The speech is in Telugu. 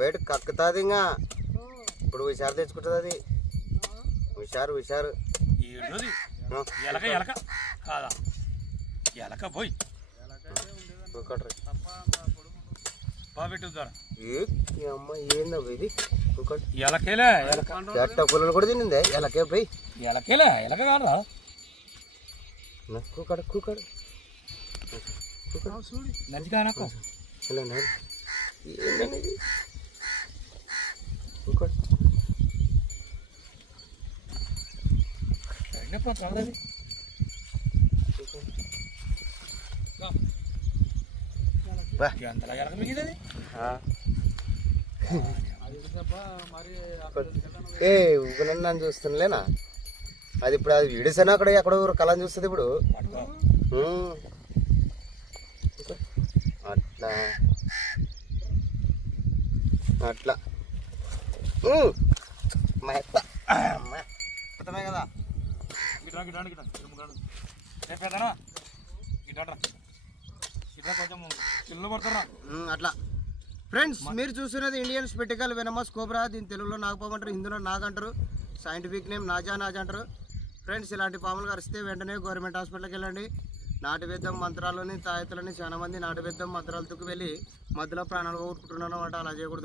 బయటకు కక్కుతుంది ఇంకా ఇప్పుడు హుషారు తెచ్చుకుంటుంది అది హుషారు హుషారు పోయి అమ్మ ఏందవ్వ ఇది ఎలకేలే చెట్ట పుల్లలు కూడా తినిందే ఎలకే పోయి ఎలకేలే ఎలక కాదా కూకడ కూకడ నందిగా నాకు ఏంటనేది కూకడ ఎంతలా ఎలక మిగిలింది ఏ నన్ను చూస్తుండలేనా అది ఇప్పుడు అది విడిసైనా అక్కడ ఎక్కడో కళని చూస్తుంది ఇప్పుడు అట్లా అట్లా అర్థమే కదా అట్లా ఫ్రెండ్స్ మీరు చూస్తున్నది ఇండియన్ స్పెటికల్ వెనమస్ కోబ్రా. దీని తెలుగులో నాగపాము అంటారు, హిందీలో నాగ్ అంటారు, సైంటిఫిక్ నేమ్ నాజా నాజ్ అంటారు. ఫ్రెండ్స్ ఇలాంటి పాములు కరిస్తే వెంటనే గవర్నమెంట్ హాస్పిటల్కి వెళ్ళండి. నాటు వేద్దాం మంత్రాలని తాయెత్తులని చాలా మంది నాటు వేద్దాం మంత్రాలతో వెళ్ళి మధ్యలో ప్రాణాలు పోగొట్టుకుంటున్నాం అంటే అలా చేయకూడదు.